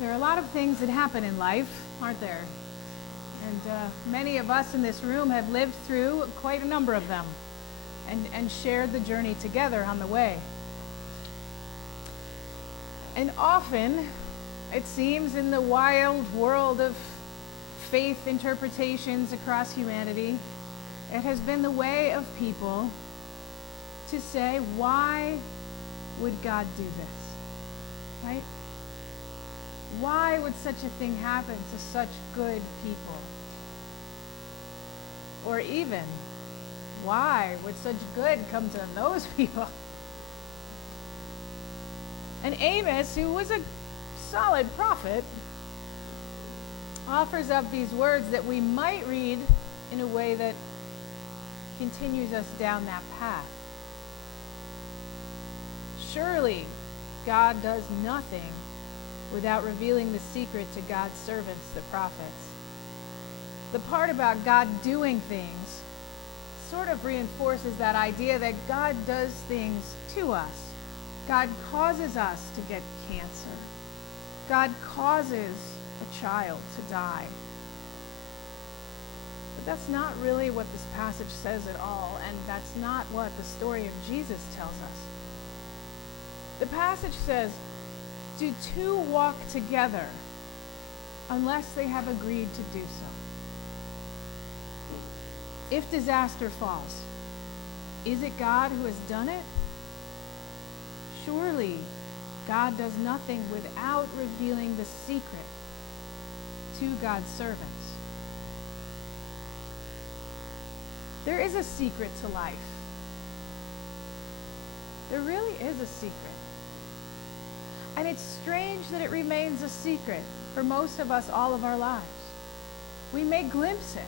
There are a lot of things that happen in life, aren't there? And many of us in this room have lived through quite a number of them and shared the journey together on the way. And often, it seems, in the wild world of faith interpretations across humanity, it has been the way of people to say, why would God do this? Right? Why would such a thing happen to such good people? Or even, why would such good come to those people? And Amos, who was a solid prophet, offers up these words that we might read in a way that continues us down that path. Surely, God does nothing without revealing the secret to God's servants, the prophets. The part about God doing things sort of reinforces that idea that God does things to us. God causes us to get cancer. God causes a child to die. But that's not really what this passage says at all, and that's not what the story of Jesus tells us. The passage says, "Do two walk together unless they have agreed to do so?" If disaster falls, is it God who has done it? Surely God does nothing without revealing the secret to God's servants. There is a secret to life. There really is a secret. And it's strange that it remains a secret for most of us all of our lives. We may glimpse it.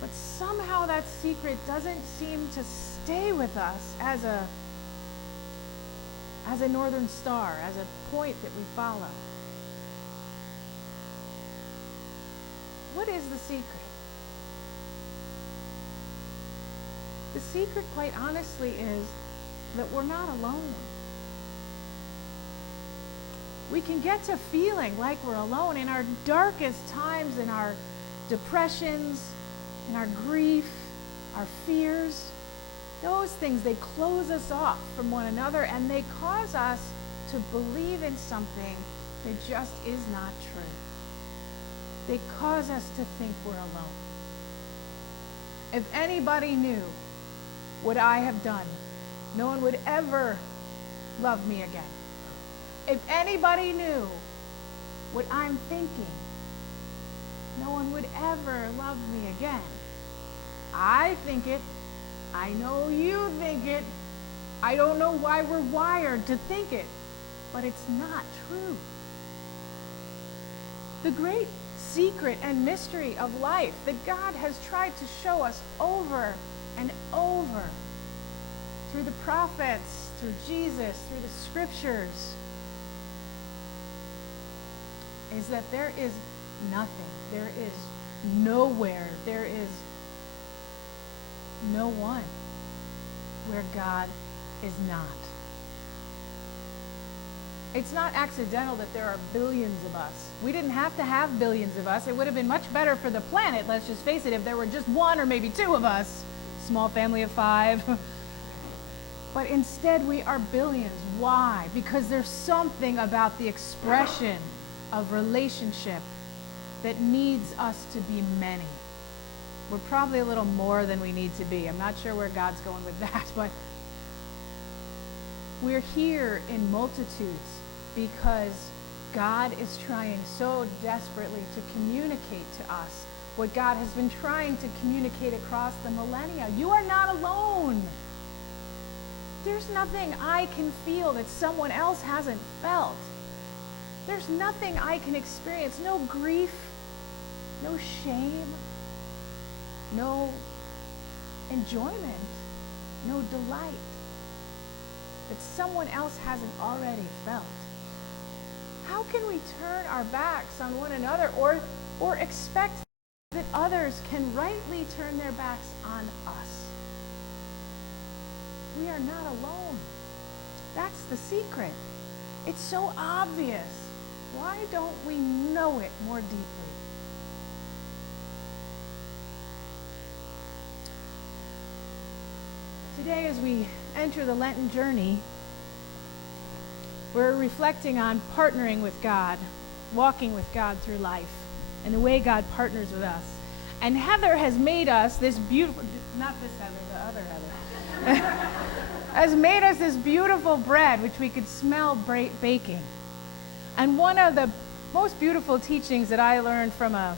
But somehow that secret doesn't seem to stay with us as a northern star, as a point that we follow. What is the secret? The secret, quite honestly, is that we're not alone. We can get to feeling like we're alone in our darkest times, in our depressions, in our grief, our fears. Those things, they close us off from one another, and they cause us to believe in something that just is not true. They cause us to think we're alone. If anybody knew what I have done, no one would ever love me again. If anybody knew what I'm thinking, no one would ever love me again. I think it. I know you think it. I don't know why we're wired to think it, but it's not true. The great secret and mystery of life that God has tried to show us over and over through the prophets, through Jesus, through the scriptures, is that there is nothing, there is nowhere, there is no one where God is not. It's not accidental that there are billions of us. We didn't have to have billions of us. It would have been much better for the planet, let's just face it, if there were just one or maybe two of us. Small family of 5. But instead we are billions. Why? Because there's something about the expression of relationship that needs us to be many. We're probably a little more than we need to be. I'm not sure where God's going with that, but we're here in multitudes because God is trying so desperately to communicate to us what God has been trying to communicate across the millennia. You are not alone. There's nothing I can feel that someone else hasn't felt. There's nothing I can experience, no grief, no shame, no enjoyment, no delight that someone else hasn't already felt. How can we turn our backs on one another or expect that others can rightly turn their backs on us? We are not alone. That's the secret. It's so obvious. Why don't we know it more deeply? Today, as we enter the Lenten journey, we're reflecting on partnering with God, walking with God through life, and the way God partners with us. And Heather has made us this beautiful, not this Heather, the other Heather, has made us this beautiful bread, which we could smell baking. And one of the most beautiful teachings that I learned from a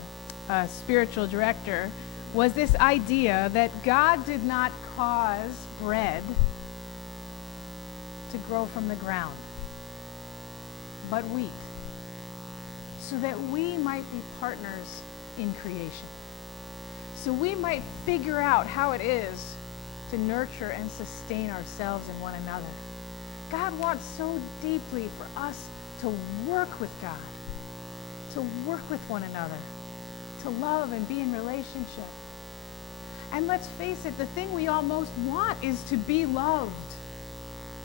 spiritual director was this idea that God did not cause bread to grow from the ground, but wheat, so that we might be partners in creation. So we might figure out how it is to nurture and sustain ourselves and one another. God wants so deeply for us to work with God, to work with one another, to love and be in relationship. And let's face it, the thing we all most want is to be loved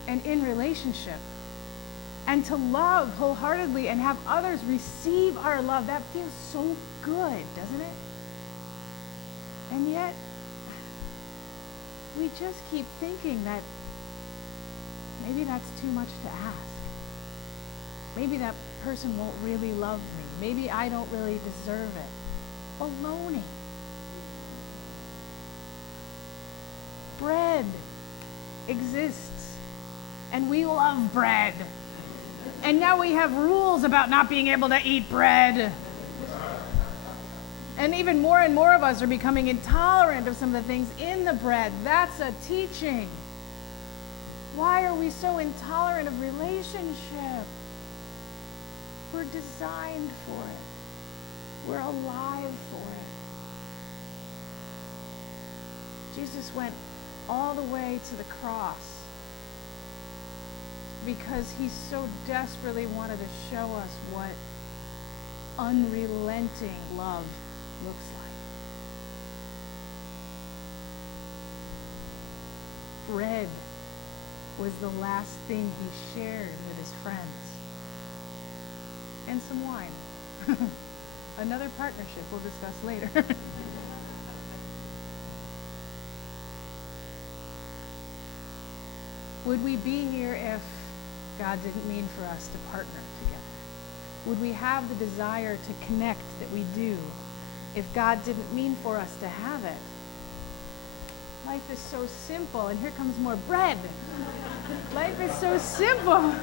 and in relationship. And to love wholeheartedly and have others receive our love. That feels so good, doesn't it? And yet, we just keep thinking that maybe that's too much to ask. Maybe that person won't really love me. Maybe I don't really deserve it. Baloney. Bread exists, and we love bread. And now we have rules about not being able to eat bread. And even more and more of us are becoming intolerant of some of the things in the bread. That's a teaching. Why are we so intolerant of relationship? We're designed for it. We're alive for it. Jesus went all the way to the cross because he so desperately wanted to show us what unrelenting love looks like. Bread was the last thing he shared with his friends. And some wine. Another partnership we'll discuss later. Would we be here if God didn't mean for us to partner together? Would we have the desire to connect that we do if God didn't mean for us to have it? Life is so simple, and here comes more bread. Life is so simple.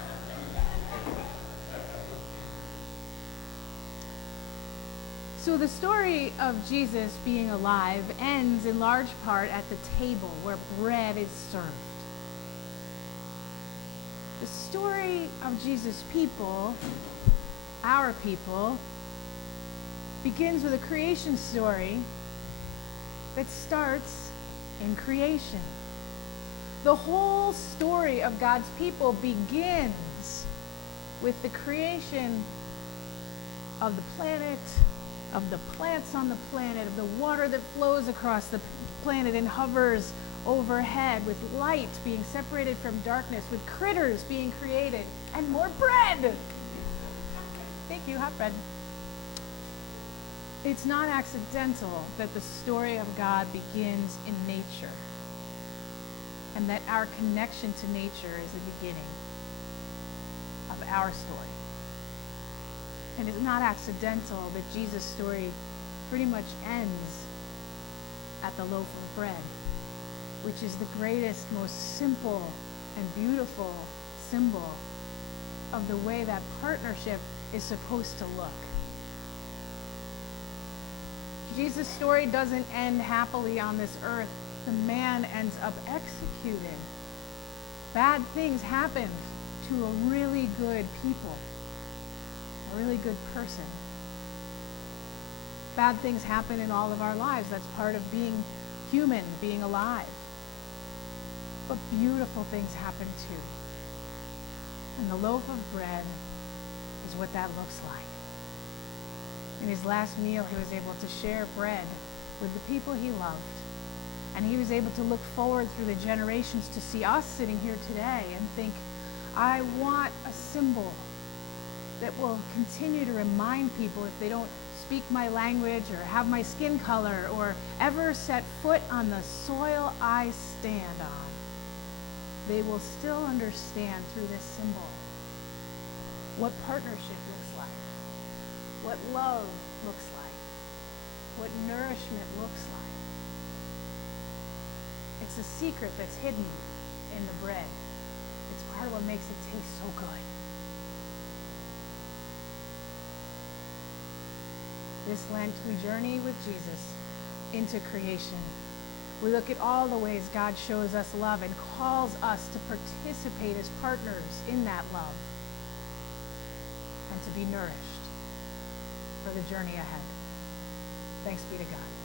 So the story of Jesus being alive ends in large part at the table where bread is served. The story of Jesus' people, our people, begins with a creation story that starts in creation. The whole story of God's people begins with the creation of the planet, of the plants on the planet, of the water that flows across the planet and hovers overhead, with light being separated from darkness, with critters being created, and more bread. Thank you, hot bread. It's not accidental that the story of God begins in nature, and that our connection to nature is the beginning of our story. And it's not accidental that Jesus' story pretty much ends at the loaf of bread, which is the greatest, most simple and beautiful symbol of the way that partnership is supposed to look. Jesus' story doesn't end happily on this earth. The man ends up executed. Bad things happen to a really good people, a really good person. Bad things happen in all of our lives. That's part of being human, being alive. But beautiful things happen too. And the loaf of bread is what that looks like. In his last meal, he was able to share bread with the people he loved. And he was able to look forward through the generations to see us sitting here today and think, I want a symbol that will continue to remind people, if they don't speak my language or have my skin color or ever set foot on the soil I stand on, they will still understand through this symbol what partnership looks like, what love looks like, what nourishment looks like. It's a secret that's hidden in the bread. It's part of what makes it taste so good. This Lent, we journey with Jesus into creation. We look at all the ways God shows us love and calls us to participate as partners in that love and to be nourished for the journey ahead. Thanks be to God.